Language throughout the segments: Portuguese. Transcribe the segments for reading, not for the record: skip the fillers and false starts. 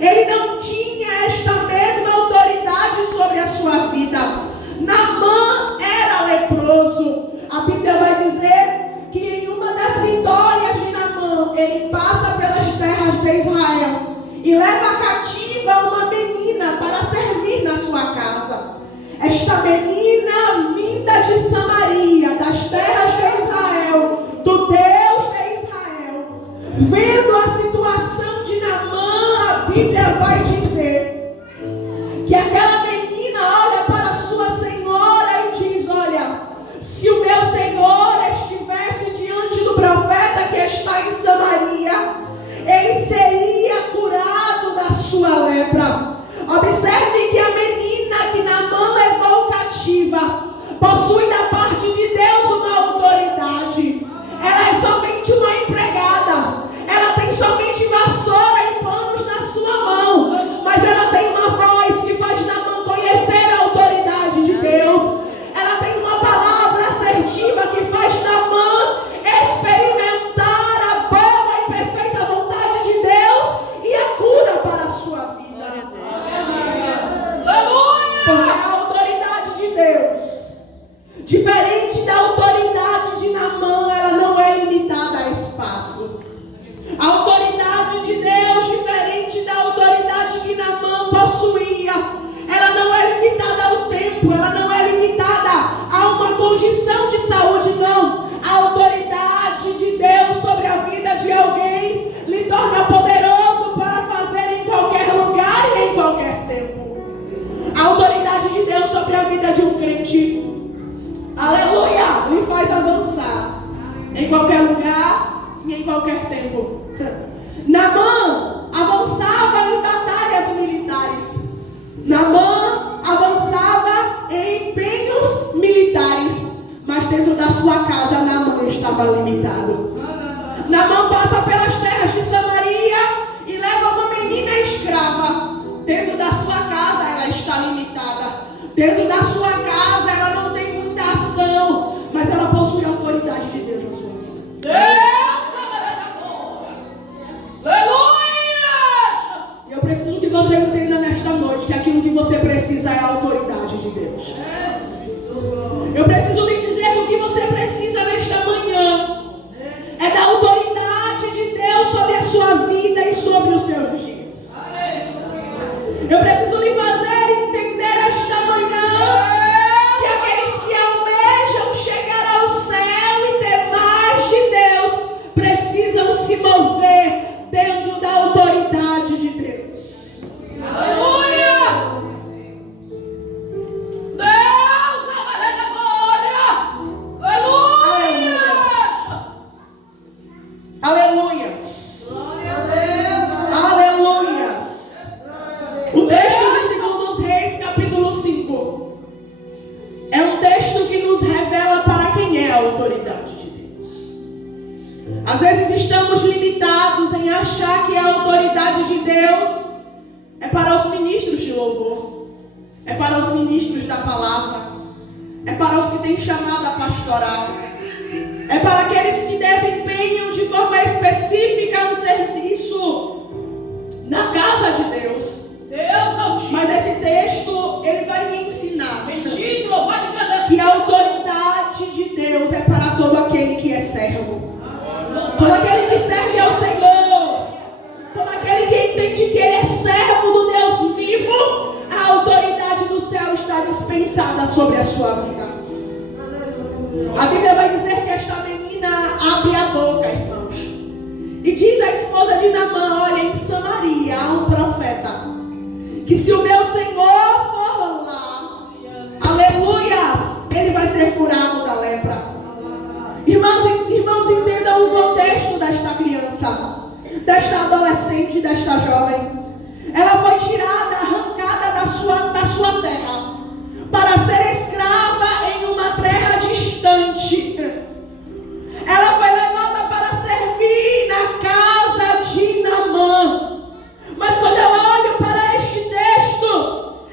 ele não tinha esta mesma autoridade sobre a sua vida. Naamã era leproso. A Bíblia vai dizer que em uma das vitórias de Naamã, ele passa pelas terras de Israel e leva cativa uma menina para servir na sua casa. Esta menina vinda de Samaria, das terras de Israel, do Deus de Israel, vendo a situação de Naamã, a Bíblia vai dizer que aquela menina olha para a sua senhora e diz: olha, se o meu senhor estivesse diante do profeta que está em Samaria, ele seria curado da sua lepra. Observe que a menina que Naamã levou cativa possui da parte de Deus uma autoridade. Ela é somente uma empregada. Ela tem somente vassoura e panos na sua mão. Mas ela tem uma voz que faz Naamã conhecer a autoridade de Deus. Ela tem uma palavra assertiva que faz Naamã experimentar a boa e perfeita vontade de Deus e a cura para a sua vida. Porque a autoridade de Deus, diferente da autoridade de Naamã, ela não é limitada a espaço. A autoridade de Deus, diferente da autoridade que Naamã possuía, ela não é limitada ao tempo, ela não é limitada a uma condição de saúde, não. A autoridade de Deus sobre a vida de alguém lhe torna poderoso para fazer em qualquer lugar e em qualquer tempo. A autoridade de Deus sobre a vida de um crente, aleluia, lhe faz avançar em qualquer lugar e em qualquer tempo. Naamã avançava em batalhas militares. Naamã avançava em empenhos militares, mas dentro da sua casa Naamã estava limitado. Naamã passa pelas terras de Samaria e leva uma menina escrava. Dentro da sua casa ela está limitada. Dentro da sua casa ela não tem muita ação, mas ela possui a autoridade de Deus na sua vida. E eu preciso que você entenda nesta noite que aquilo que você precisa é a autoridade de Deus. Eu preciso lhe dizer que o que você precisa nesta manhã é da autoridade de Deus sobre a sua vida e sobre os seus dias. Eu preciso lhe fazer entender esta manhã que aqueles que almejam chegar ao céu e ter mais de Deus precisam se mover dentro da autoridade de Deus. Aleluia! Deus, aleluia! Aleluia! Aleluia! O texto de 2 Reis, capítulo 5, é um texto que nos revela para quem é a autoridade de Deus. Às vezes estamos limitados em achar que a autoridade de Deus é para os ministros de louvor, é para os ministros da palavra, é para os que têm chamada pastoral, é para aqueles que desempenham de forma específica um serviço na casa de Deus. Mas esse texto, ele vai me ensinar que a autoridade de Deus é para todo aquele que é servo, todo aquele que serve ao Senhor, todo aquele que entende que ele é servo do Deus vivo. A autoridade do céu está dispensada sobre a sua vida. A Bíblia vai dizer que esta menina abre a boca, irmãos, e diz à esposa de Naamã: olha, em Samaria há um profeta, que se o meu Senhor for lá, aleluias, ele vai ser curado da lepra. Irmãos, entendam o contexto desta criança, desta adolescente, desta jovem. Ela foi tirada, arrancada da sua terra, para ser escrava em uma terra distante. Ela foi levada para servir na casa de Naamã. Mas quando eu olho para este texto,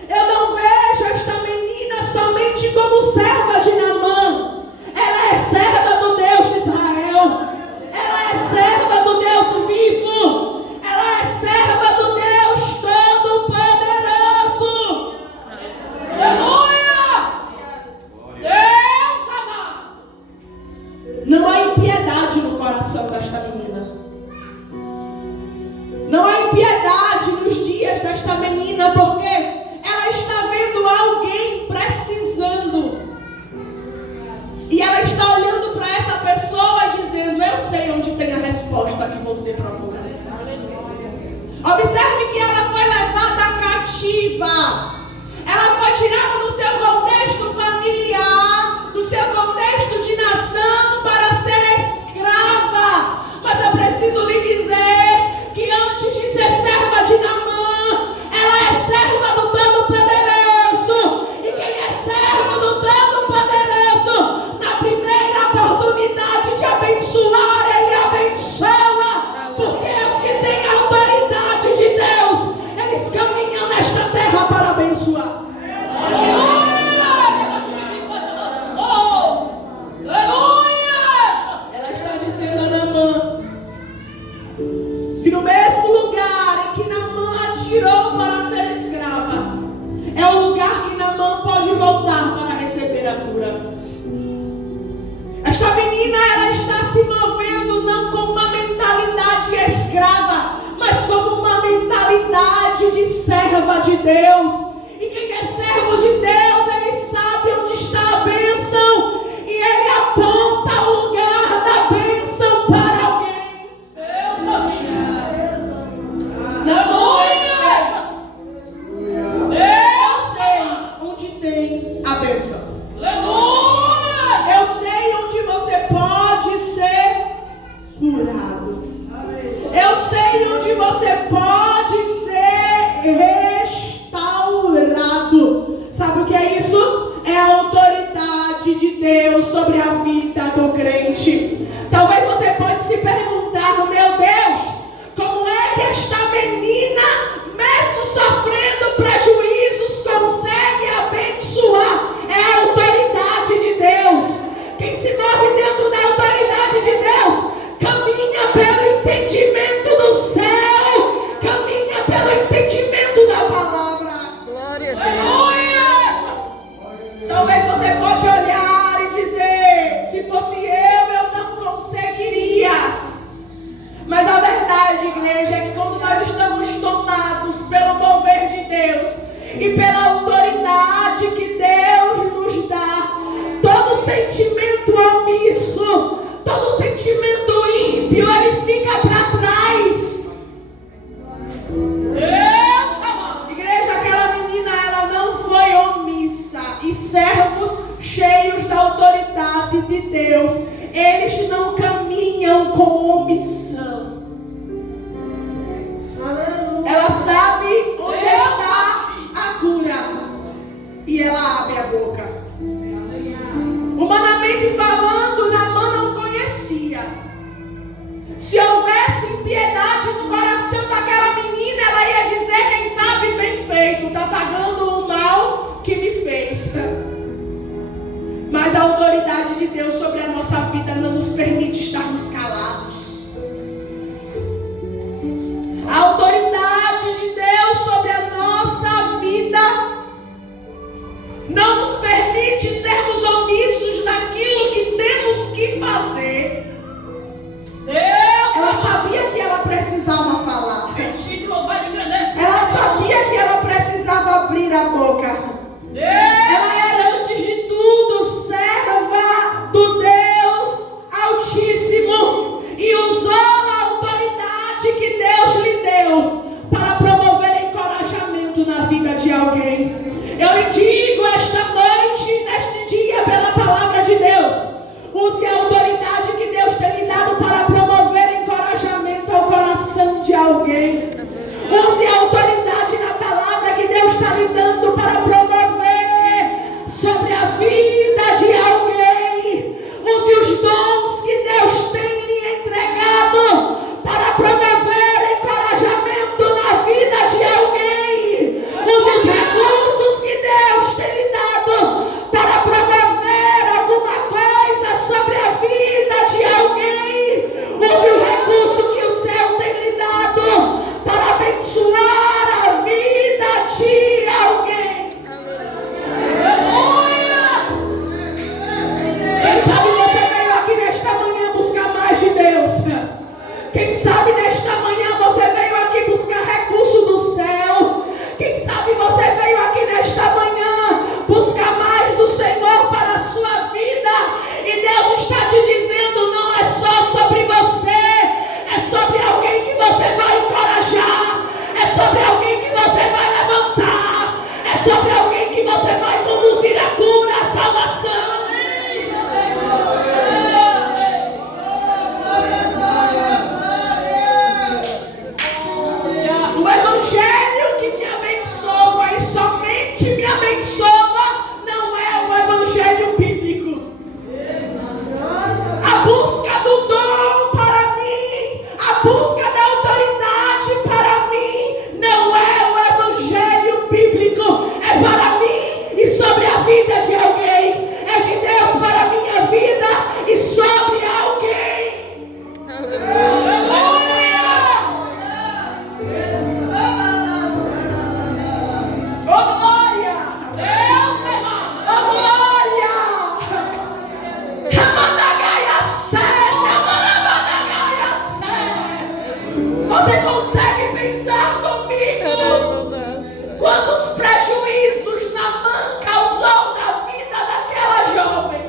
eu não vejo esta menina somente como serva de Naamã. Ela é serva do Deus de Israel. Ela é serva do Deus vivo. Ela é serva Não há impiedade no coração desta menina. Não há impiedade nos dias desta menina, porque ela está vendo alguém precisando. E ela está olhando para essa pessoa dizendo: eu sei onde tem a resposta que você procura. Observe que ela foi levada cativa. Ela foi tirada do seu contexto familiar, do seu contexto de nação, para ser escrava. Mas eu preciso lhe dizer que antes de ser serva de Naamã, ela é serva do Todo-Poderoso. E quem é servo do Todo-Poderoso, na primeira oportunidade de abençoar, ele abençoa. Porque os que têm autoridade de Deus, eles caminham nesta terra para abençoar. Ela está dizendo a Naamã que no mesmo lugar em que Naamã atirou para ser escrava, é o lugar que Naamã pode voltar para receber a cura. Esta menina, ela está se movendo não com uma mentalidade escrava, mas como uma mentalidade de serva de Deus. E quem é servo de Deus, ele sabe onde está a bênção, e ele aponta o lugar da bênção para alguém. Deus eu sei onde tem a bênção. Eu sei onde você pode ser curado. Eu sei onde você pode ser restaurado. Sabe o que é isso? É a autoridade de Deus sobre a vida do crente. Talvez você pode se perguntar: meu Deus, como é que esta menina, mesmo sofrendo prejuízos, consegue abençoar? É a autoridade de Deus. Quem se move dentro da autoridade de Deus caminha pelo entendimento do céu, caminha pelo entendimento da palavra. Glória a Deus. Talvez você pode olhar e dizer: se fosse eu não conseguiria. Mas a verdade, igreja, é que quando nós estamos tomados pelo mover de Deus e pela autoridade que Deus nos dá, todo sentimento omisso, todo sentimento ímpio, ele fica para trás. Igreja, aquela menina, ela não foi omissa. E servos cheios da autoridade de Deus, eles não caminham com omissão. Ela sabe onde está a cura, e ela abre a boca. Humanamente falando, Naamã não conhecia. Se houvesse piedade no coração daquela menina, ela ia dizer: quem sabe, bem feito, está pagando o mal que me fez. Mas a autoridade de Deus sobre a nossa vida não nos permite estarmos calados. A autoridade de Deus sobre a nossa vida não nos permite sermos omissos naquilo que temos que fazer. Ela sabia que ela precisava falar. Ela sabia que ela precisava abrir a boca. Ela era, antes de tudo, serva do Deus Altíssimo, e usou a autoridade que Deus lhe deu para promover encorajamento na vida de alguém. Eu lhe digo esta noite, neste dia, pela palavra de Deus, use a autoridade que Deus tem lhe dado para promover encorajamento ao coração de alguém. Use a autoridade na palavra que Deus está lhe dando para promover sobre a vida de alguém. Use os dons que Deus tem lhe entregado para promover encorajamento na vida de alguém. Use os recursos que Deus tem lhe dado para promover alguma coisa sobre a vida de alguém. Use o recurso que o céu tem lhe dado sabe nesta manhã você veio aqui buscar recurso do céu. Quem sabe você veio aqui nesta manhã buscar mais do Senhor para a sua vida. E Deus está te dizendo, não é só sobre você, é sobre alguém que você vai encorajar, é sobre alguém que você vai levantar, é sobre alguém que você vai conduzir a cura, a salvação. O evangelho que me abençoa e somente me abençoa não é o evangelho bíblico. A busca do dom para mim, a busca da autoridade para mim, não é o evangelho bíblico. É para mim e sobre a vida de alguém. É de Deus para a minha vida e sobre alguém. Aleluia! Oh glória! Deus, irmão! Oh glória! Você consegue pensar comigo quantos prejuízos Naamã causou na vida daquela jovem?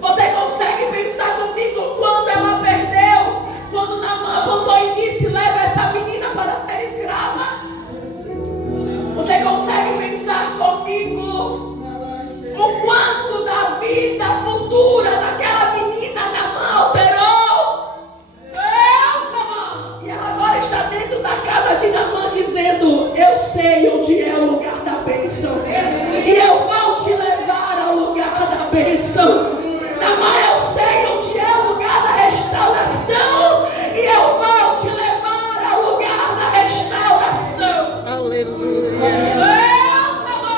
Você consegue pensar comigo quando ela perdeu? Quando Naamã apontou e disse, leva essa menina para ser escrava? Você consegue pensar comigo o quanto da vida futura daquela menina Naamã alterou? Deus, amor! E ela agora está dentro da casa de Naamã dizendo, eu sei onde é o lugar da bênção. E eu vou te levar ao lugar da bênção. Naamã, eu sei onde é o lugar da restauração. E eu vou te levar ao lugar da restauração. Aleluia. Deus, amor!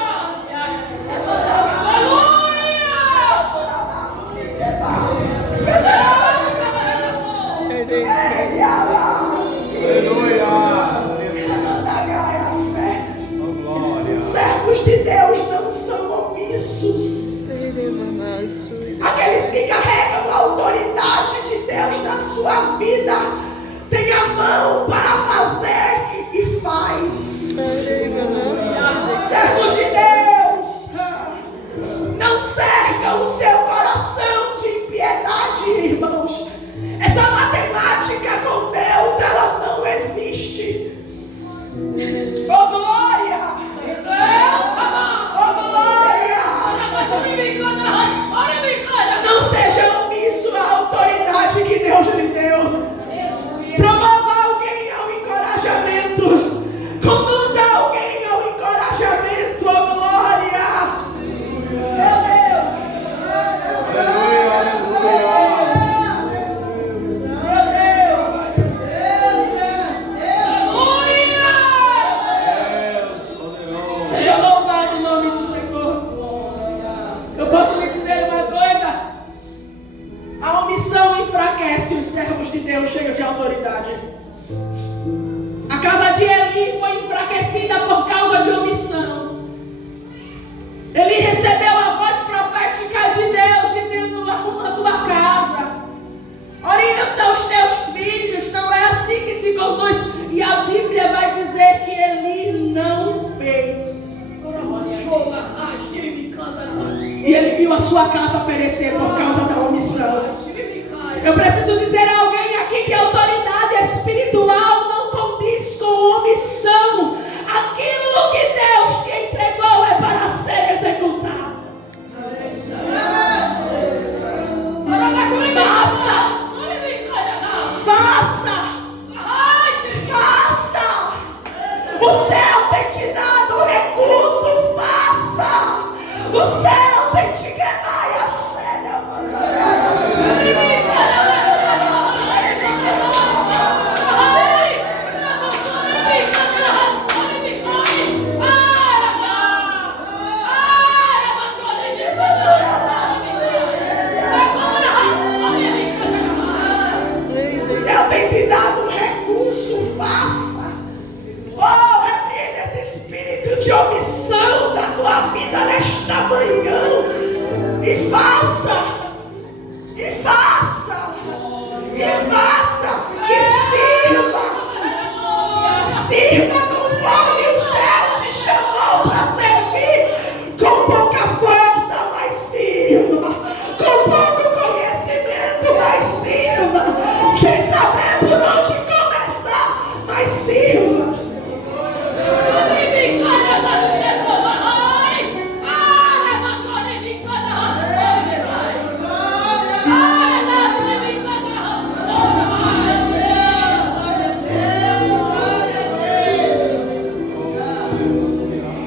Servos de Deus não são omissos. Aqueles que carregam a autoridade de Deus na sua vida têm a mão para fazer e faz. Servos de Deus não cercam o seu coração de impiedade, irmãos. Essa matemática com Deus, ela não existe. Oh glória! Oh glória! Não seja omisso à autoridade que Deus lhe deu. Promova alguém ao encorajamento. Conduza alguém ao encorajamento. Oh glória! Meu Deus! Seja louvado o nome do Senhor. Eu posso lhe dizer uma coisa: a omissão enfraquece os servos de Deus cheios de autoridade. A casa de Eli foi enfraquecida por causa de omissão. Eli recebeu a voz profética de Deus dizendo, arruma a tua casa, orienta os teus filhos, não é assim que se conduz. E a Bíblia vai dizer que Eli não fez. E ele viu a sua casa perecer por causa da omissão. Eu preciso dizer a alguém aqui que a autoridade espiritual não condiz com omissão. Aquilo que Deus te entregou é para ser executado. Faça. O céu tem te dado recurso, faça. O céu tem te queimado a sério. O céu tem te dado recurso, faça. Oh, repreenda esse espírito de omissão da tua vida nesta manhã. E faça. faça e sirva. Sirva conforme o céu te chamou para servir. Com pouca força, mas sirva. Com pouco conhecimento, mas sirva. Sem saber por onde começar, mas sirva.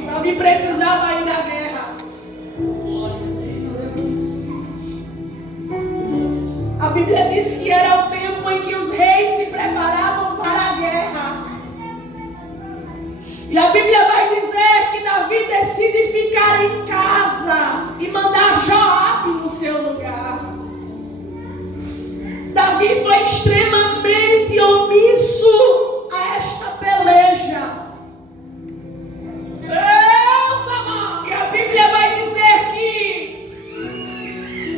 Davi precisava ir na guerra. A Bíblia diz que era o tempo em que os reis se preparavam para a guerra. E a Bíblia vai dizer que Davi decide ficar em casa e mandar Joabe no seu lugar. Davi foi extremamente omisso a esta peleja. E a Bíblia vai dizer que,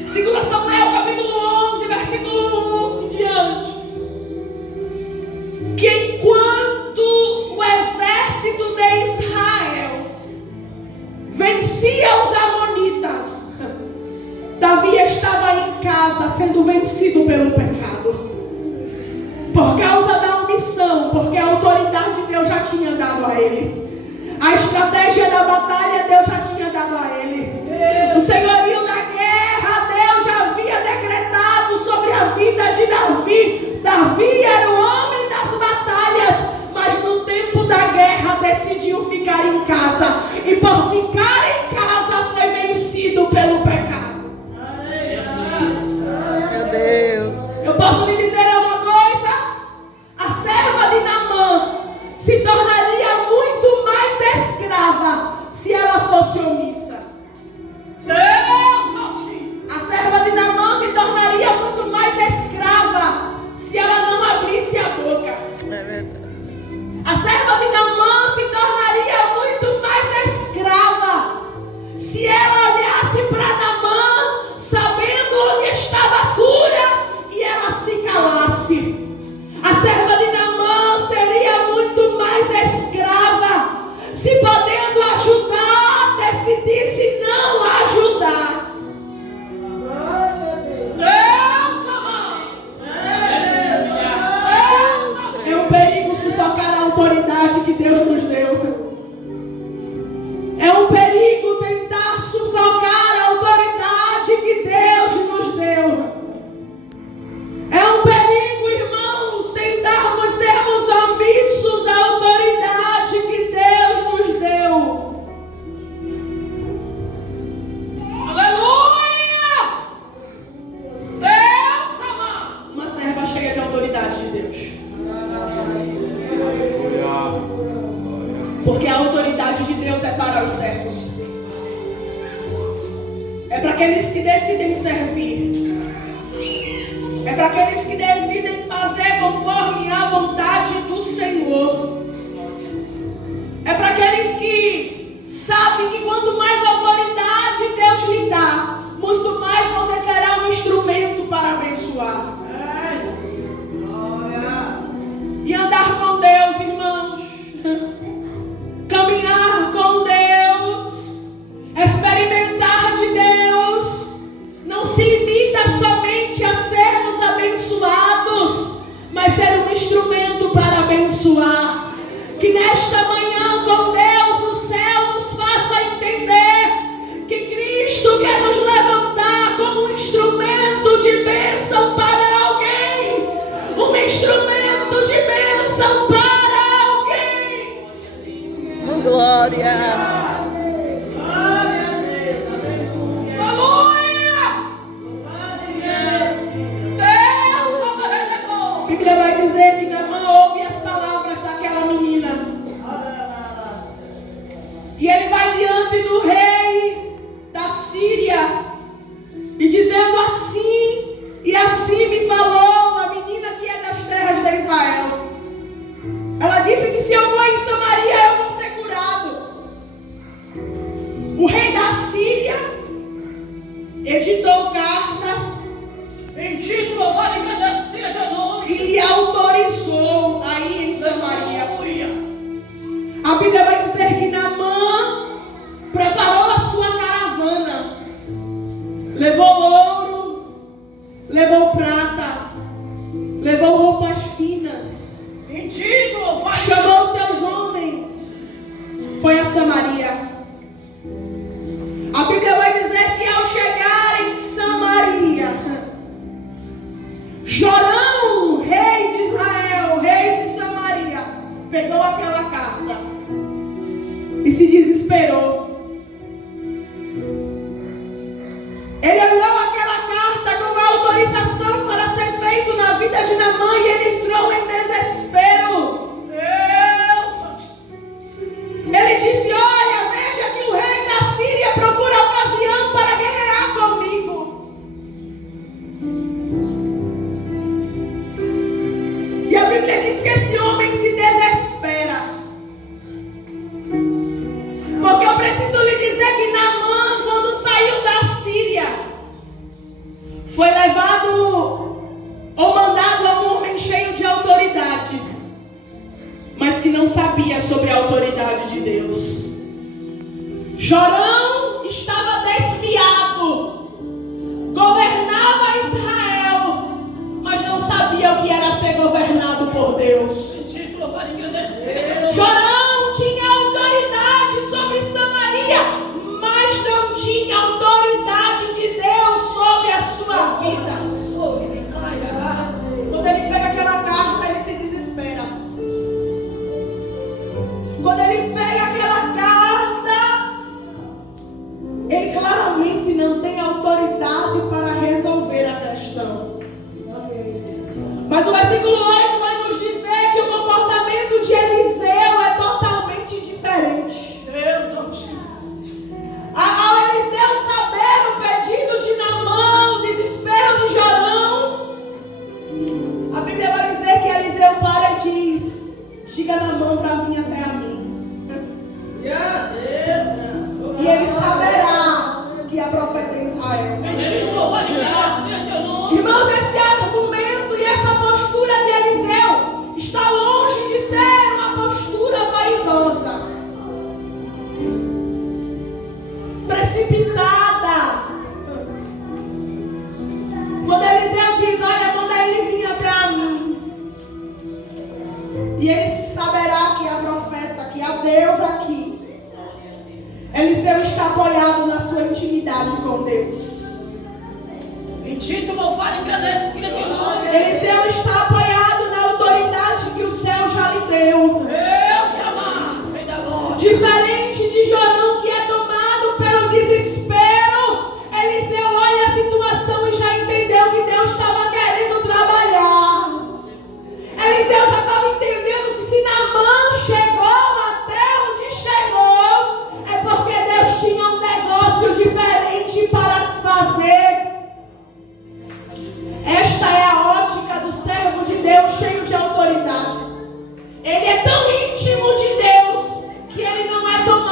2 Samuel capítulo 11, versículo 1 em diante, que enquanto o exército de Israel vencia os amonitas, Davi estava em casa sendo vencido pelo pecado, por causa da omissão, porque a autoridade de Deus já tinha dado a ele. A estratégia da batalha Deus já tinha dado a ele. O senhorio da guerra Deus já havia decretado sobre a vida de Davi. Davi era o homem das batalhas, mas no tempo da guerra decidiu ficar em casa. E por ficar em casa foi vencido pelo pecado. Meu Deus. Eu posso lhe dizer uma coisa? A serva de Naamã se tornaria muito mais escrava se ela fosse omissa. A serva de Naamã se tornaria muito mais escrava se ela não abrisse a boca. É verdade. A serva de Naamã se tornaria muito mais escrava se ela olhasse para Naamã sabendo onde estava a cura e ela se calasse. A serva de Naamã seria muito mais escrava se, podendo ajudar, decidisse não ajudar. É um perigo sufocar a autoridade que Deus nos deu. É um perigo tentar sufocar a autoridade que Deus nos deu. É um perigo, irmãos, tentarmos sermos omissos à autoridade que Deus nos deu. Aleluia! Deus amado! Uma serva cheia de autoridade de Deus. Porque a autoridade de Deus é para os servos. É para aqueles que decidem servir. É para aqueles que decidem fazer conforme a vontade do Senhor. É para aqueles que sabem que quanto mais autoridade Deus lhe dá, muito mais você será um instrumento para abençoar. E andar com Deus, irmãos. Caminhar com Deus. Experimentar de Deus. Não se limita somente a sermos abençoados, mas ser um instrumento para abençoar. Que nesta manhã com Deus o céu nos faça entender que Cristo quer nos levantar como um instrumento de bênção para alguém. Um instrumento de bênção para alguém. Glória. A Bíblia vai dizer que Naamã ouve as palavras daquela menina. E ele vai diante do rei da Síria e dizendo assim, e assim me falou a menina que é das terras de Israel. Ela disse que se eu for em Samaria eu vou ser curado. O rei da Síria editou cartas. Bendito, louvado e agradecido teu nome. foi levado ou mandado a um homem cheio de autoridade, mas que não sabia sobre a autoridade de Deus. Jorão estava desviado, governava Israel, mas não sabia o que era ser governado por Deus. Jorão tinha autoridade sobre Samaria, mas não tinha autoridade de Deus sobre a sua vida. Quando ele pega aquela carta, ele se desespera. Quando ele pega aquela carta, ele claramente não tem autoridade para resolver a questão. Mas o versículo 8 vai nos dizer que o comportamento de Eliseu é totalmente diferente. Ao Eliseu saber o pedido de Naamã, o desespero de Jorão, a Bíblia vai dizer que Eliseu para e diz: diga Naamã para vir até a mim. E ele saberá que há profeta em Israel. Irmãos, esse argumento e essa postura de Eliseu está longe de ser uma postura vaidosa, precipitada. Quando Eliseu diz: olha, manda ele vir até a mim, e ele saberá que há profeta, que há Deus aqui. Eliseu está apoiado na sua intimidade com Deus. Eliseu está apoiado na autoridade que o céu já lhe deu. Diferente de Jorão, que é tomado pelo desespero, Eliseu olha a situação e já entendeu que Deus estava querendo trabalhar. Eliseu já estava entendendo que se Naamã chegou até onde chegou, é porque Deus tinha um negócio diferente para fazer. Esta é a ótica do servo de Deus cheio de autoridade. Ele é tão íntimo de Deus que ele não é tomado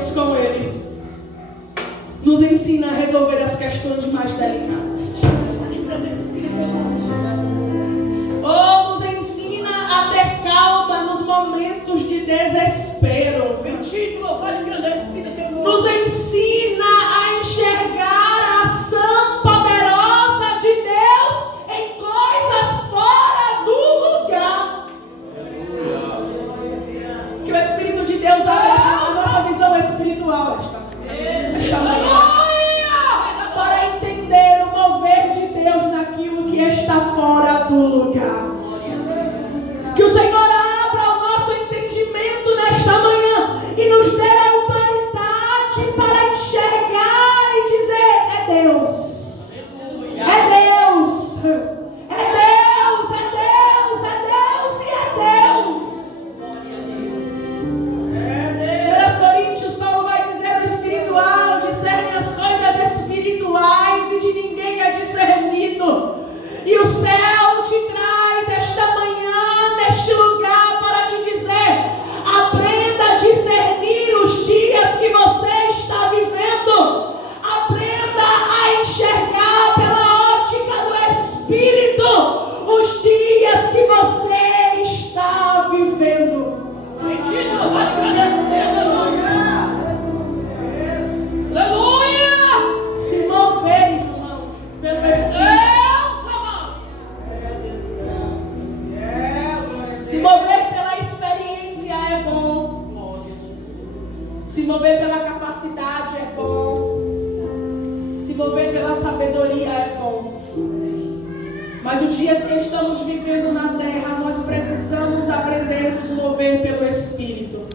Deus com ele nos ensina a resolver as questões mais delicadas. Ou nos ensina a ter calma nos momentos de desespero. Nos ensina a enxergar a ação poderosa de Deus em coisas fora do lugar. Que o Espírito de Deus abra a nossa visão espiritual esta manhã, para entender o mover de Deus naquilo que está fora do lugar. Que o Senhor abra o nosso entendimento nesta manhã e nos dê a autoridade para enxergar e dizer: é Deus, é Deus, é Deus, é Deus, é Deus e é Deus. 1 Coríntios, Paulo vai dizer: o espiritual discerne as coisas espirituais e de ninguém é discernido. E o céu te traz esta manhã neste lugar para te dizer: aprenda a discernir os dias que você está vivendo. Aprenda a enxergar pela ótica do Espírito os dias que você está vivendo. Se mover, irmãos, pelo Espírito. Se mover pela experiência é bom. Se mover pela capacidade é bom. Se mover pela sabedoria é bom. Mas os dias que estamos vivendo na terra, nós precisamos aprender a nos mover pelo Espírito.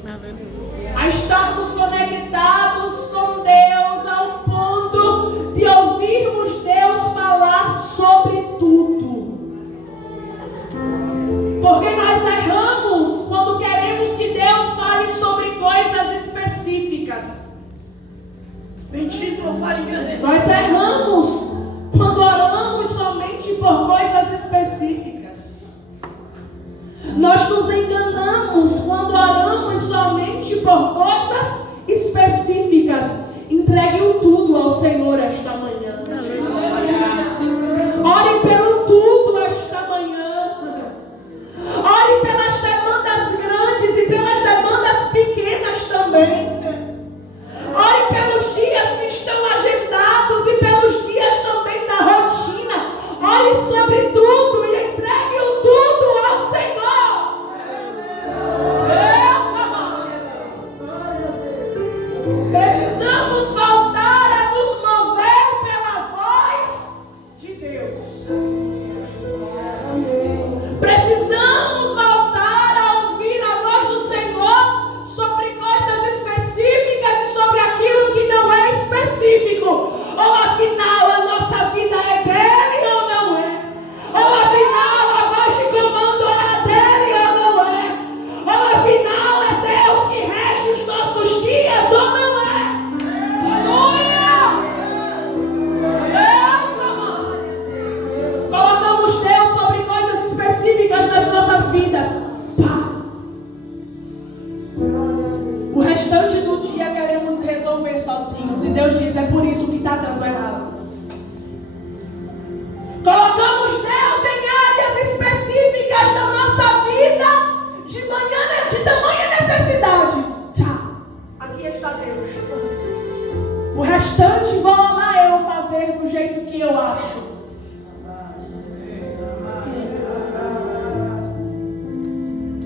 A estarmos conectados com Deus ao ponto de ouvirmos Deus falar sobre tudo. Porque nós erramos quando queremos que Deus fale sobre coisas específicas. Nós erramos quando oramos somente por coisas específicas. Nós nos enganamos quando oramos somente por coisas específicas. Entregue o tudo ao Senhor esta manhã. Ore pelo tudo esta manhã. Ore pelas demandas grandes e pelas demandas pequenas também. Ore pelos dias que estão agendados e pelos dias também da rotina. Ore sobre tudo e entregue o tudo ao Senhor. Deus amado. Precisamos voltar a nos mover pela voz de Deus. Precisamos voltar a ouvir a voz do Senhor sobre coisas específicas e sobre aquilo que não é específico. Ou afinal a nossa vida é dele ou não é? Ou afinal a voz de comando é dele ou não é? Ou afinal é Deus que rege os nossos dias ou não é? Aleluia! Deus amado! Colocamos Deus sobre coisas específicas nas nossas vidas. Pá! O restante do dia queremos resolver sozinhos. E Deus diz: é por isso que está dando errado. Colocamos Deus em áreas específicas da nossa vida de tamanha necessidade. Tchau. Aqui está Deus. O restante vou lá eu fazer do jeito que eu acho.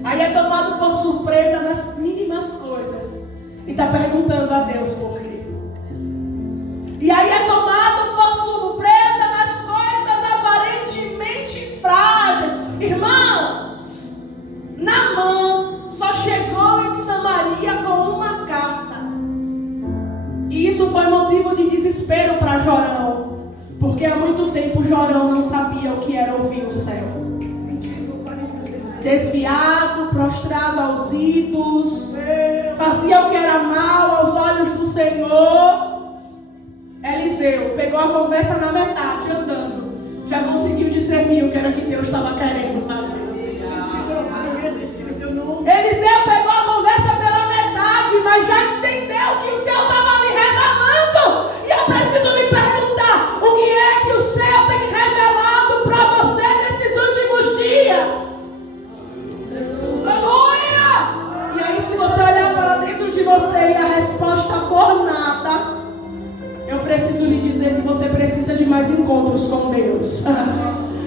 Aí é tomado por surpresa nas mínimas coisas e está perguntando a Deus por quê. E aí é tomado por surpresa nas coisas aparentemente frágeis. Irmãos, Naamã só chegou em Samaria com uma carta. E isso foi motivo de desespero para Jorão, porque há muito tempo Jorão não sabia o que era ouvir o céu. Desviado, prostrado aos ídolos, fazia o que era mal aos olhos do Senhor. Eliseu pegou a conversa na metade, andando. Já conseguiu discernir o que era que Deus estava querendo fazer. Eliseu pegou a conversa pela metade, mas já entendeu que o mais encontros com Deus.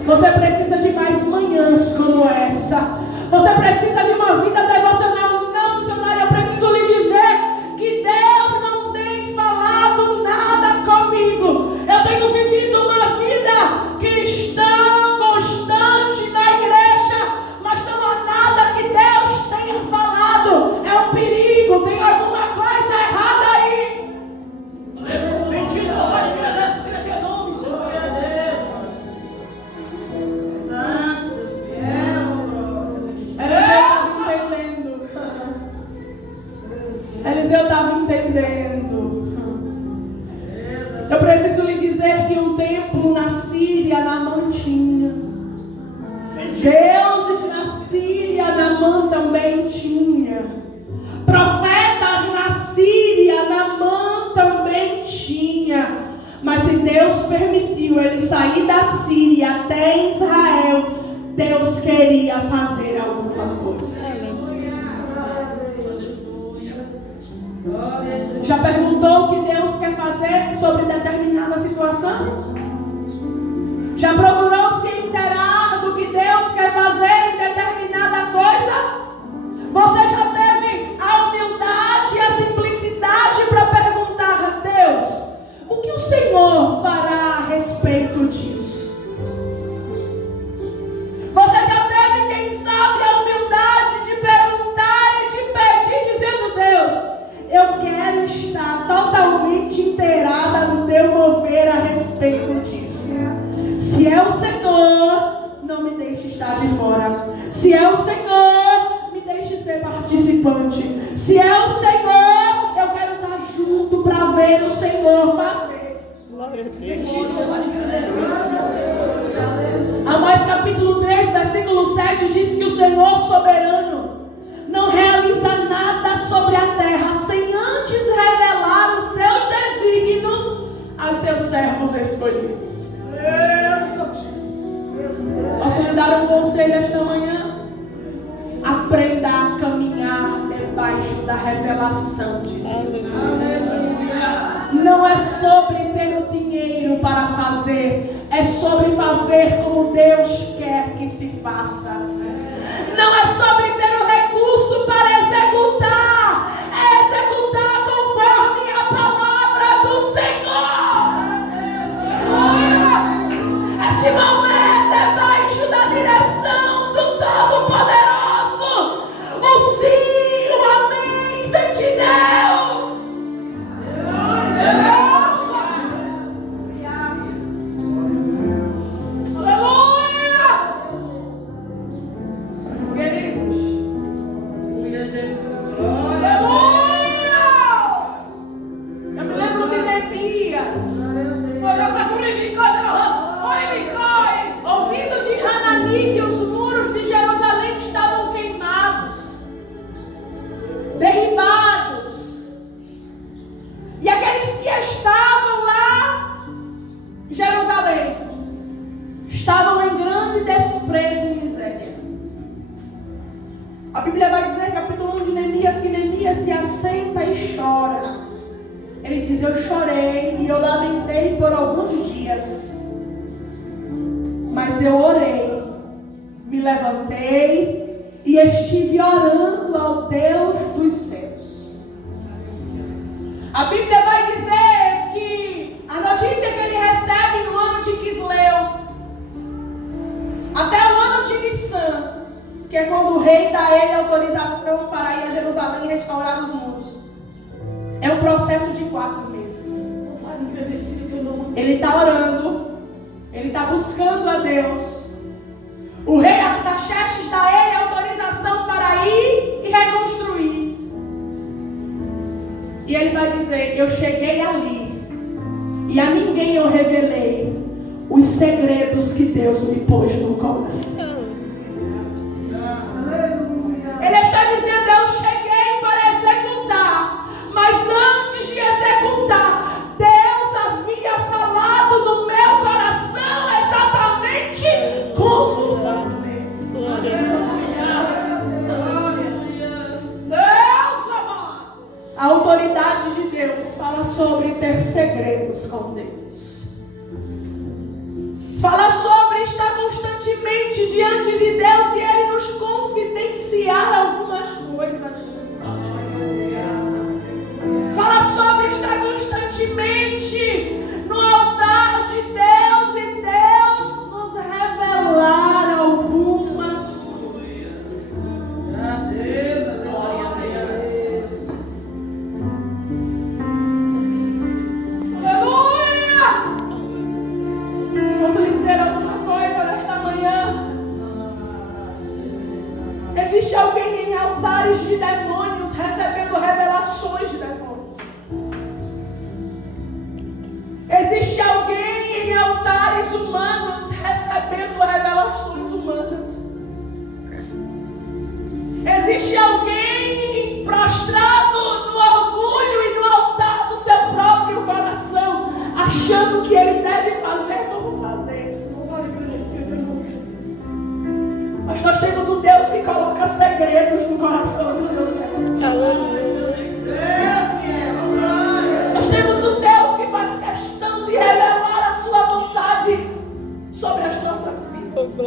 Você precisa de mais manhãs como essa. Você precisa de uma vida devocional. Não, missionária, eu preciso lhe dizer que Deus não tem falado nada comigo. Eu tenho vivido uma vida cristã constante na igreja, mas não há nada que Deus tenha falado. É um perigo, tem alguma coisa errada aí. Bendito, louvado e agradecido a teu nome, Jesus. Eliseu estava entendendo. Eu preciso lhe dizer que um templo na Síria, Naamã tinha. Deuses na Síria, Naamã também tinha. Profetas na Síria, Naamã também tinha. Mas se Deus permitiu ele sair da Síria até Israel, Deus queria fazer alguma coisa. Já perguntou o que Deus quer fazer sobre determinada situação? Já procurou se inteirar do que Deus quer fazer em determinada coisa? Você já teve a humildade e a simplicidade para perguntar a Deus: o que o Senhor fará a respeito disso? Você já teve, quem sabe, a humildade de perguntar e de pedir, dizendo: Deus, eu quero estar totalmente inteirada do teu mover a respeito disso. Se é o Senhor, não me deixe estar de fora. Se é o Senhor, me deixe ser participante. Se é o Senhor, eu quero estar junto para ver o Senhor fazer. Amós capítulo 3, versículo 7 diz que o Senhor soberano não realiza nada sobre a terra sem antes revelar os seus desígnios aos seus servos escolhidos. Posso lhe dar um conselho esta manhã? Aprenda a caminhar debaixo da revelação de Deus. Não é sobre ter o dinheiro para fazer, é sobre fazer como Deus quer que se faça. Não é sobre ter o recurso para executar, é executar conforme a palavra do Senhor. É se mover debaixo da direção do Todo-Poderoso. O sim, o amém vem de Deus. Ouvindo de Hanani que os muros de Jerusalém estavam queimados, derribados, e aqueles que estavam lá em Jerusalém estavam em grande desprezo e miséria. A Bíblia vai dizer, capítulo 1 de Neemias, que Neemias se assenta e chora. Ele diz: eu chorei e eu lamentei por alguns dias, mas eu orei, me levantei e estive orando ao Deus dos céus. A Bíblia vai dizer que a notícia que ele recebe no ano de Quisleu, até o ano de Nissan, que é quando o rei dá a ele autorização para ir a Jerusalém e restaurar os muros, é um processo de 4 meses. Ele está orando, ele está buscando a Deus. O rei Artaxerxes dá a ele autorização para ir e reconstruir. E ele vai dizer: eu cheguei ali e a ninguém eu revelei os segredos que Deus me pôs no coração. Ele está dizendo: eu cheguei para executar, mas antes de executar, Deus havia falado no meu coração exatamente como fazer. Deus amado. A autoridade de Deus fala sobre ter segredos com Deus. Existe alguém em altares de demônios recebendo revelações de demônios. Existe alguém em altares humanos recebendo revelações humanas. Existe alguém prostrado no orgulho e no altar do seu próprio coração, achando que ele deve fazer como fazer. Mas nós temos um Deus que coloca segredos no coração dos seus servos. Nós temos um Deus que faz questão de revelar a sua vontade sobre as nossas vidas.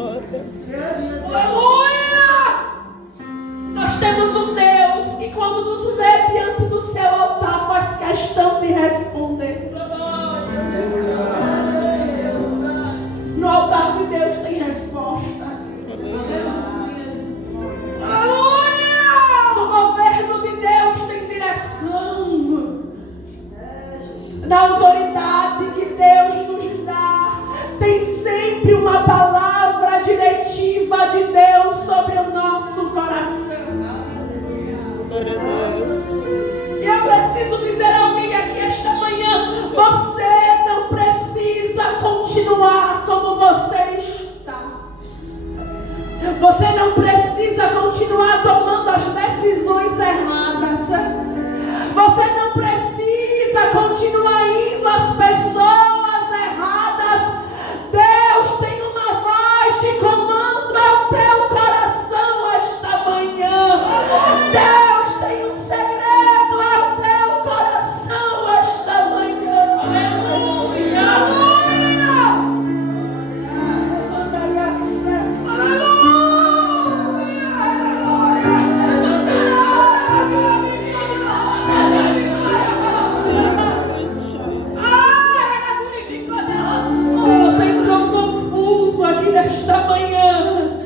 Aleluia! Nós temos um Deus que quando nos vê diante do seu altar faz questão de responder. No altar de Deus tem resposta. Aleluia! No governo de Deus tem direção. Na autoridade que Deus nos dá, tem sempre uma palavra diretiva de Deus sobre o nosso coração. E eu preciso dizer a alguém aqui esta manhã: você não precisa continuar como você está. Você não precisa continuar tomando as decisões erradas. Você não precisa continuar indo às pessoas erradas. Deus tem uma voz de comando ao teu coração esta manhã. Deus tem um segredo ao teu coração esta manhã. Aleluia! Você entrou confuso aqui nesta manhã,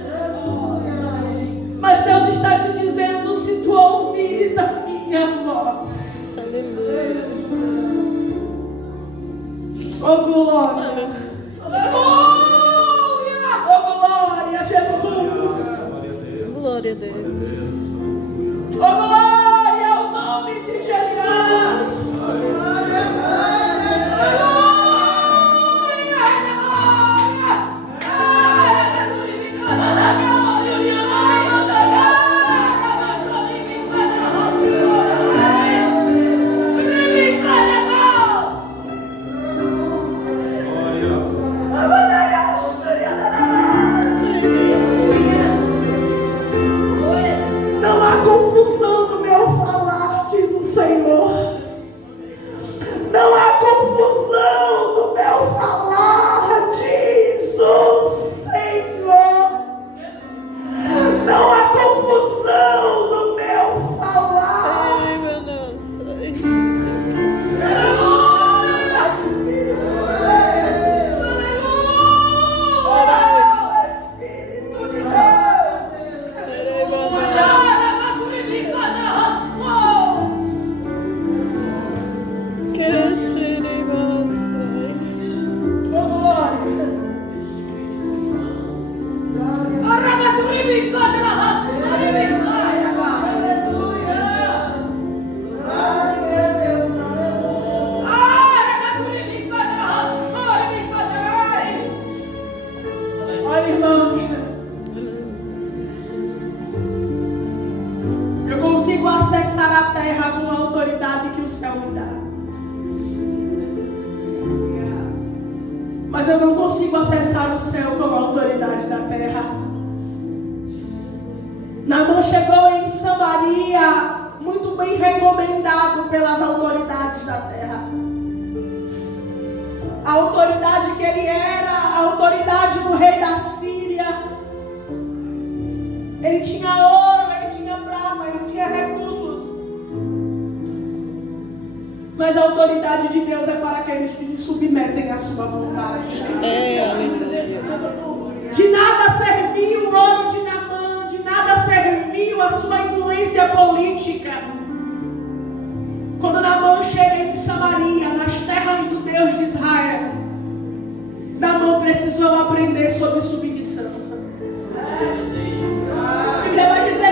mas Deus está te dizendo: se tu ouvires a minha voz. Oh glória! Aleluia! Oh glória a Jesus! Glória a Deus. Oh glória ao nome de Jesus! Não há confusão no meu falar, diz o Senhor. Não há confusão no meu falar, diz o Senhor. Não há confusão no meu falar. Ai, meu Deus. Espírito de Deus. Olha, irmãos, eu consigo acessar a terra com a autoridade que o céu me dá, mas eu não consigo acessar o céu com a autoridade da terra. Naamã chegou em Samaria muito bem recomendado pelas autoridades da terra. A autoridade que ele era, a autoridade do rei da Síria. Ele tinha ouro, ele tinha prata, ele tinha recursos. Mas a autoridade de Deus é para aqueles que se submetem à sua vontade. De nada serviu o ouro de Naamã, de nada serviu a sua influência política. Quando Naamã chega em Samaria, nas terras do Deus de Israel, Naamã precisou aprender sobre submissão. A Bíblia vai dizer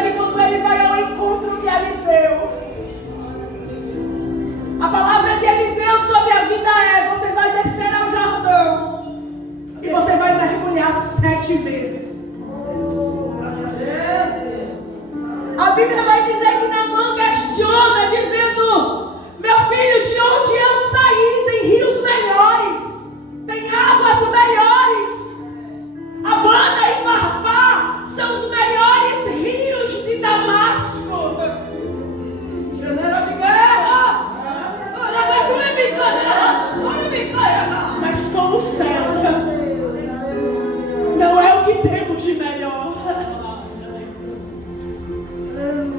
A Bíblia vai dizer que Naamã questiona, dizendo: meu filho, de onde eu saí tem rios melhores, tem águas melhores. Abana e Farpá são os melhores rios de Damasco. Janela de guerra. Mas com o céu não é o que temos de melhor,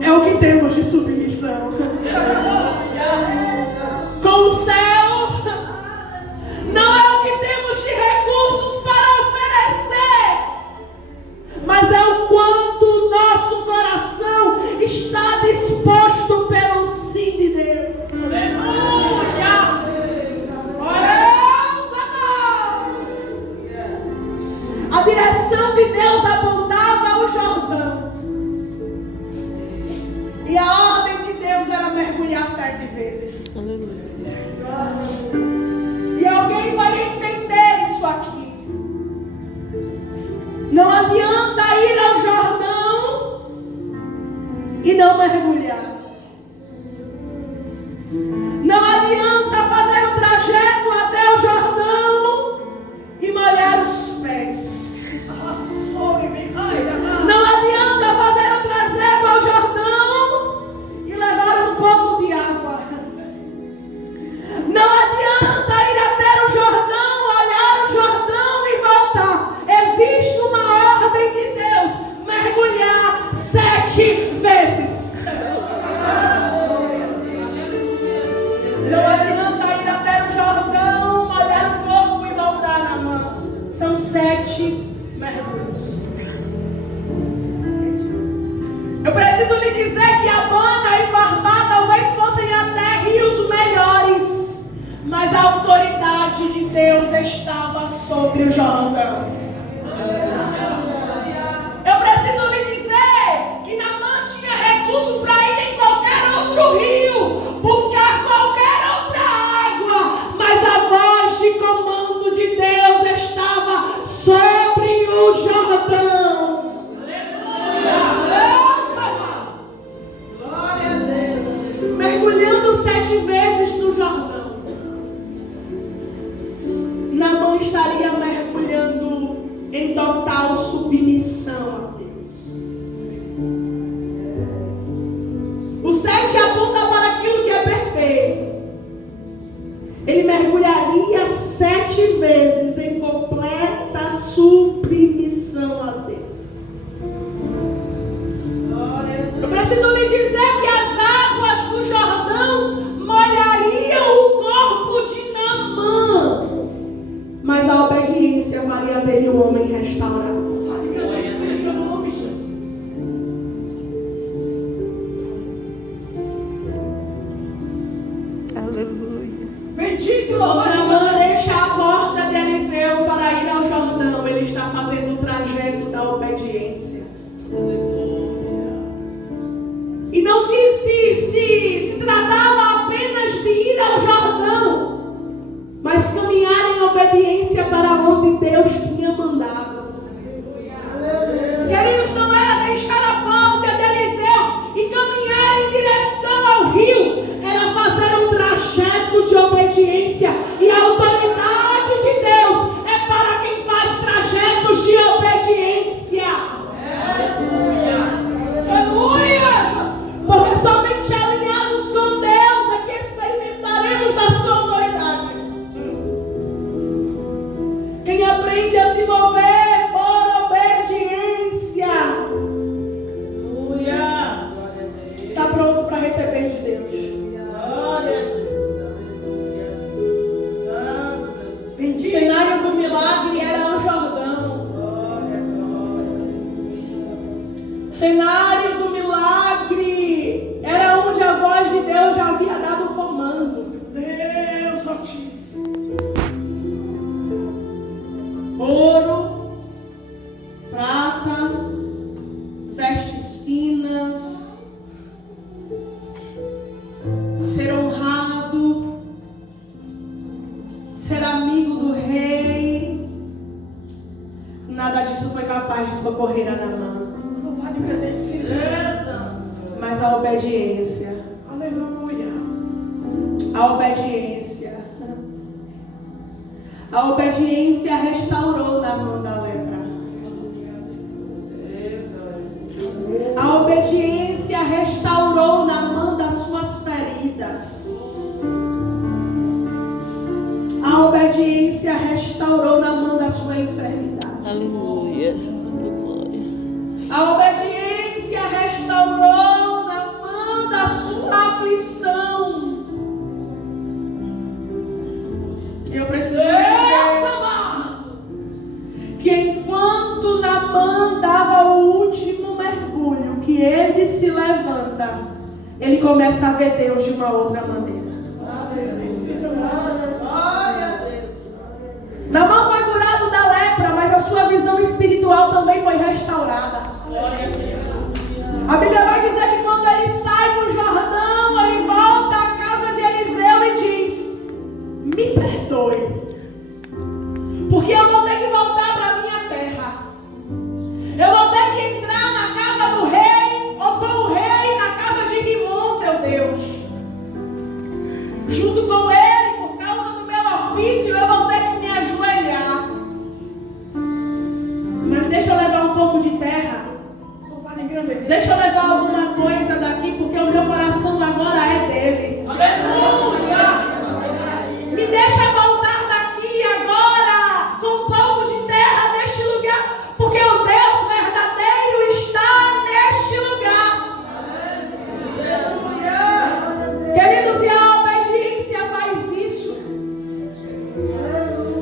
é o que temos de submissão. Com o céu não é o que temos de recursos para oferecer, mas é o quanto o nosso coração está disposto pelo sim de Deus. Aleluia! A direção de Deus apontava ao Jordão. E a ordem de Deus era mergulhar 7 vezes. E alguém vai entender isso aqui. Não adianta ir ao Jordão e não mergulhar. Não adianta fazer o trajeto até o Jordão e molhar os pés. Não adianta fazer o trajeto ao Jordão e levar um pouco de água. Não adianta ir até o Jordão, olhar o Jordão e voltar. Existe uma ordem de Deus: mergulhar 7 vezes. Não adianta ir até o Jordão, molhar o corpo e voltar na mão. São 7 mergulhos. Eu preciso lhe dizer que Abana e Farpá talvez fossem até rios melhores, mas a autoridade de Deus estava sobre o Jordão. Eu preciso lhe dizer que Naamã tinha recurso para ir em qualquer outro rio, buscar qualquer outra água, mas a voz de comando de Deus estava sobre o Jordão. Mergulhando 7 vezes no Jordão, Naamã estaria mergulhando em total submissão a Deus. O 7 aponta para aquilo que é perfeito. Ele mergulharia 7 vezes em completa submissão a Deus. Eu preciso lhe dizer que as águas do Jordão molhariam o corpo de Naamã, mas a obediência faria dele um homem restaurado. Aleluia. Bendito Quando Naamã deixa a porta de Eliseu para ir ao Jordão, ele está fazendo o trajeto da obediência. E não se tratava apenas de ir ao Jordão, mas caminhar em obediência para onde Deus tinha mandado. Queridos, não era deixar a porta de Eliseu e caminhar em direção ao rio, era fazer um trajeto de obediência. E a autoridade de Deus é para quem faz trajetos de obediência. Aleluia! Porque somente alinhados com Deus é que experimentaremos da sua autoridade. obediência. Aleluia. A obediência. A obediência restaurou Naamã da lepra. A obediência restaurou Naamã das suas feridas. A obediência restaurou Naamã da sua enfermidade. Aleluia. Glória. A obediência restaurou Naamã da sua aflição. Eu preciso dizer que enquanto Naamã dava o último mergulho, que ele se levanta, ele começa a ver Deus de uma outra maneira. Naamã foi curado da lepra, mas a sua visão espiritual também foi restaurada. A Bíblia vai dizer que quando ele sai do Jordão, ele volta à casa de Eliseu e diz: me perdoe, porque eu vou ter que voltar para a minha terra. Eu vou ter que entrar na casa do rei, ou com o rei, na casa de Rimon, seu Deus. Junto com ele, por causa do meu ofício, eu vou ter que me ajoelhar. Mas deixa eu levar um pouco de terra. Deixa eu levar alguma coisa daqui, porque o meu coração agora é dele. Me deixa voltar daqui agora com um pouco de terra neste lugar, porque o Deus verdadeiro está neste lugar. Queridos, e a obediência faz isso.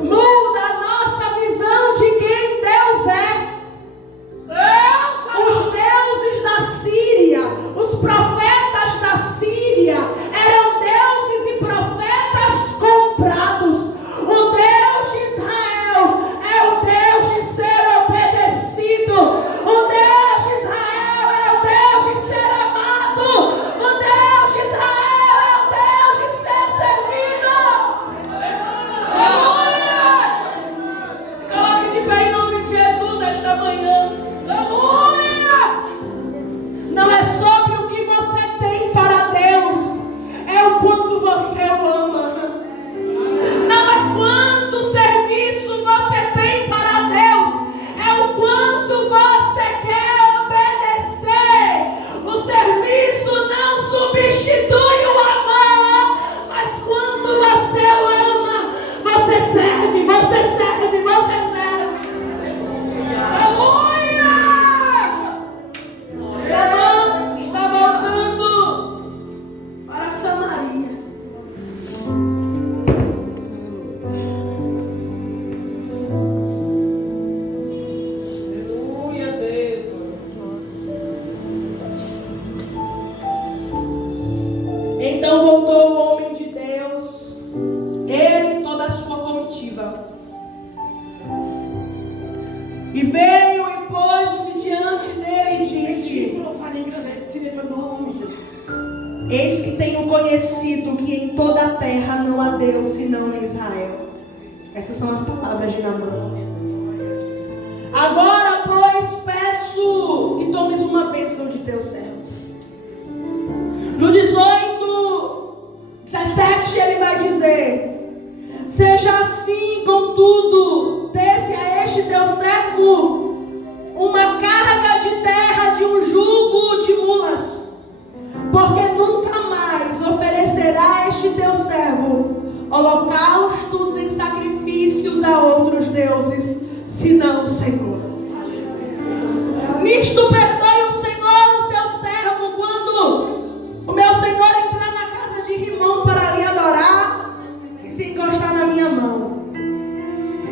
Muda a nossa visão de quem Deus é. Os deuses da Síria, os profetas da Síria eram deuses e profetas comprados. O Deus de Israel é o Deus de ser obedecido. O Deus de Israel é o Deus de ser amado. O Deus de Israel é o Deus de ser servido. Aleluia! Se coloque de pé em nome de Jesus esta manhã. Aleluia! Não é sobre o que você tem para Deus, é o quanto você o ama. Não é quanto serviço você tem para Deus, é o quanto você quer obedecer. O serviço não substitui o amor, mas quando você o ama, você serve, você serve, você serve. Aleluia! Naamã está voltando para Samaria. Aleluia, Deus. Então voltou o homem de Deus, ele e toda a sua comitiva, e veio e pôs-se diante dele e disse: eis que tenho conhecido que em toda a terra não há Deus senão em Israel. Essas são as palavras de Naamã. Agora, pois, peço que tomes uma bênção de teu servo. No 17 ele vai dizer: seja assim, contudo, desse a este teu servo uma carga de terra de um jugo de mulas, porque nunca mais oferecerá este teu servo holocaustos nem sacrifícios a outros deuses, senão o Senhor. Nisto perdoe o Senhor o seu servo, quando o meu Senhor entrar na casa de Rimon para lhe adorar e se encostar na minha mão,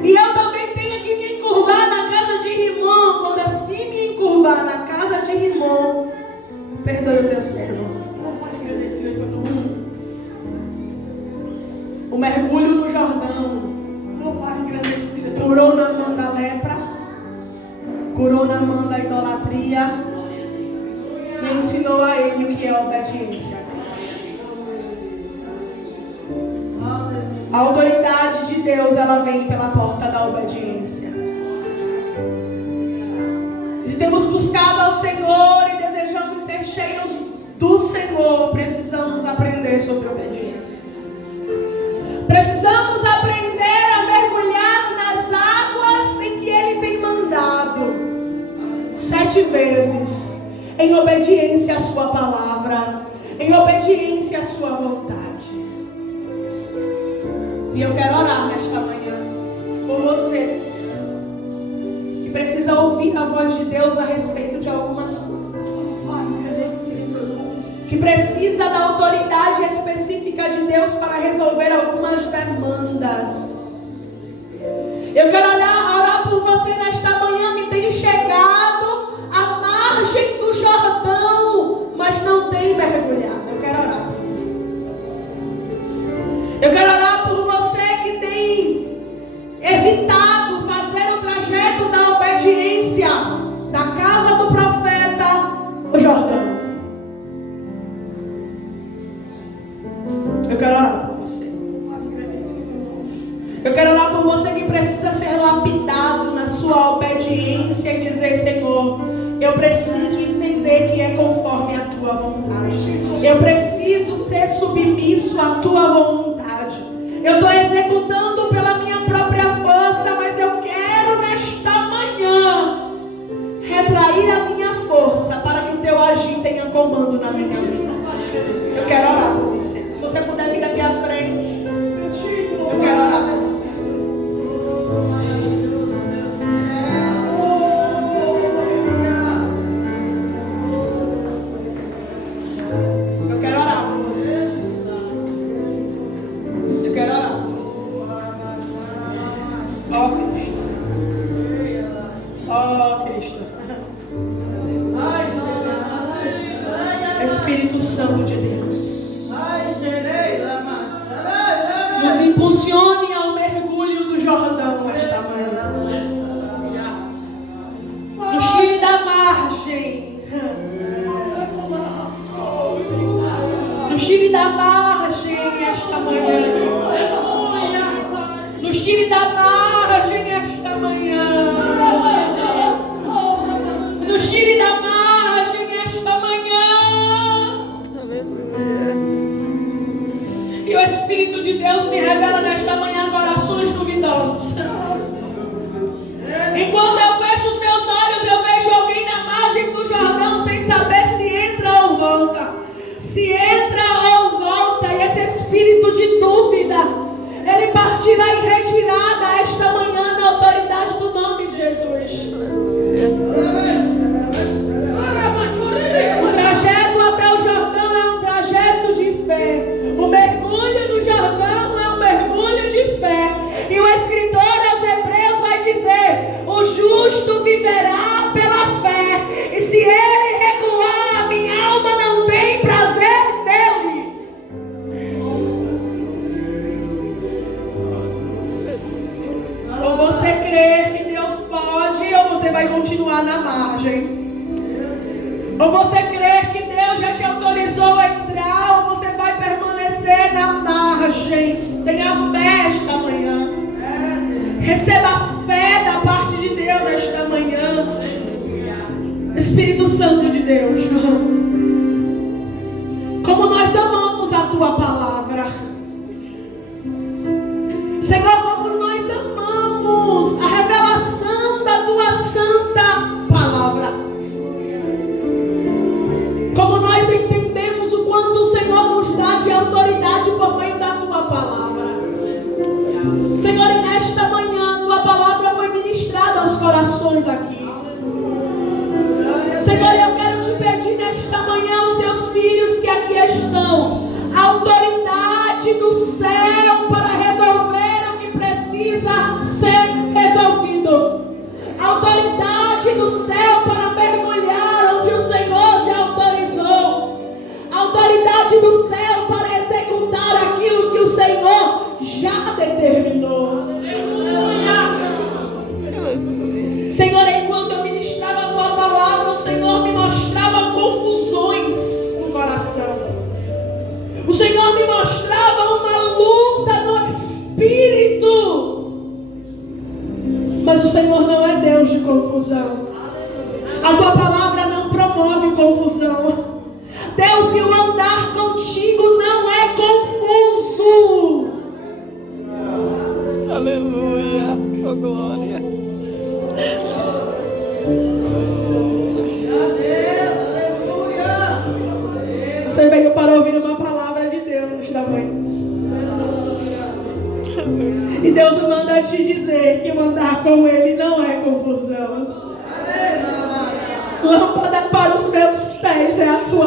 e eu também tenho que me encurvar na casa de Rimon. Quando assim me encurvar na casa de Rimon, perdoe o teu servo. O mergulho no Jordão curou Naamã da lepra, curou Naamã da idolatria e ensinou a ele o que é obediência. A autoridade de Deus, ela vem pela porta da obediência. Se temos buscado ao Senhor e desejamos ser cheios do aprender sobre obediência. Precisamos aprender a mergulhar nas águas em que Ele tem mandado 7 vezes, em obediência à sua palavra, em obediência à sua vontade. E eu quero orar nesta manhã por você que precisa ouvir a voz de Deus a respeito de algumas coisas, que precisa da autoridade específica de Deus para resolver algumas demandas. Eu quero orar por você nesta manhã que tem chegado à margem do Jordão, mas não tem mergulhado. Eu quero orar por você. Eu quero orar por você que tem evitado fazer o trajeto da obediência da casa do profeta ao Jordão. Eu quero orar por você. Eu quero orar por você que precisa ser lapidado na sua obediência e dizer: Senhor, eu preciso entender que é conforme a tua vontade. Eu preciso ser submisso à tua vontade. Eu estou executando pela minha própria força, mas eu quero nesta manhã retrair a minha força para que o teu agir tenha comando na minha vida. Eu quero orar por você. Se você puder vir aqui à frente, eu quero orar por você. Eu quero orar por você. Eu quero orar por você. Ó Cristo. Ó Cristo. Espírito Santo de Deus, nos impulsione ao mergulho do Jordão esta manhã. No Chile da margem. No Chile da margem esta manhã. No Chile da margem esta manhã. No Chile da margem esta manhã. E o Espírito de Deus me revela nesta manhã corações duvidosos. Enquanto eu fecho os meus olhos, eu vejo alguém na margem do Jordão sem saber se entra ou volta. Se entra ou volta. E esse espírito de dúvida, ele partirá em retirada esta manhã na autoridade do nome de Jesus. O trajeto até o Jordão é um trajeto de fé. O mergulho do Jordão é um mergulho de fé. E o escritor aos Hebreus vai dizer: o justo viverá pela fé. E se ele recuar, a minha alma não tem prazer nele. Ou você crê que Deus pode, ou você vai continuar na margem. Ou você crê que Deus já te autorizou a entrar, ou você vai permanecer na margem. Tenha fé esta manhã. Receba a fé da parte de Deus esta manhã. Espírito Santo de Deus, como nós amamos a tua palavra. Senhor, como nós amamos a revelação da tua santa palavra. Como nós entendemos o quanto o Senhor nos dá de autoridade por meio da tua palavra. Senhor, e nesta manhã, tua palavra foi ministrada aos corações aqui. Senhor, eu quero te pedir nesta manhã aos teus filhos que aqui estão, a autoridade do céu para resolver o que precisa ser resolvido. A autoridade do céu para mergulhar onde o Senhor já autorizou. A autoridade do céu para executar aquilo que o Senhor já determinou. Senhor, enquanto eu ministrava a tua palavra, o Senhor me mostrava confusões no coração. O Senhor me mostrava uma luta no espírito. Mas o Senhor não é Deus de confusão. A tua palavra não promove confusão. Deus, e o andar contigo não é Você veio para ouvir uma palavra de Deus nesta manhã. E Deus manda te dizer que andar com Ele não é confusão. Lâmpada para os meus pés é a tua